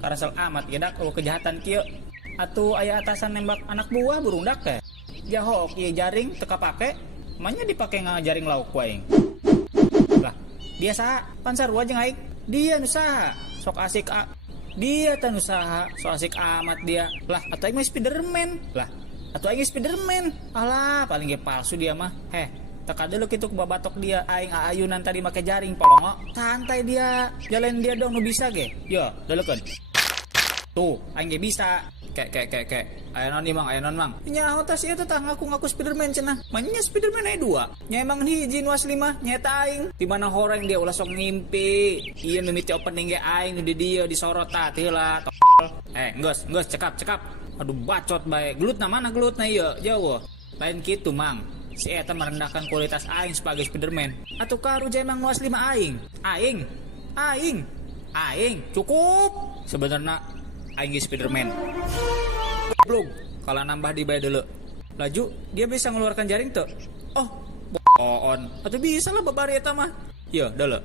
Karasal amat ya dak kalau kejahatan kieu. Atuh aya atasan nembak anak buah burundak teh. Jahok ieu jaring teka pake, manya dipake ngajaring lauk wae. Lah, dia saha? Pansarua jeung aing. Dia nu saha? Sok asik dia tan usaha, sok asik amat dia. Lah, atuh aing mah Spiderman. Lah, atuh aing Spiderman. Alah, paling ge palsu dia mah. Teka dulu kitu babatok dia aing aayunan tadi make jaring polongo. Santai dia. Jalan dia dong nu bisa ge. Yo, dalekeun. Tuh, aing ge bisa. Kek. Ayeuna ieu Mang, ayeuna Mang. Nyaho tas ieu teh ngaku Spiderman cenah. Manya Spiderman aya dua. Nya emang hiji nu asli mah nyaeta aing. Di mana horeng dia ulah sok ngimpi. Ieu mimiti opening ge aing nu di dieu disorot tah teh heula. Geus cekap. Aduh bacot bae. Gelutna mana gelutna ieu? Jauh. Lain kitu Mang. Si eta merendahkan kualitas aing sebagai Spiderman. Atuh karuja emang nu asli mah aing. Aing. Cukup. Sebenarnya aing Spiderman. Belum. Kalau nambah di bae deuleu. Laju dia bisa ngeluarkan jaring tuh. Oh, boon. Atuh bisa lah babari eta mah. Yo, deuleu.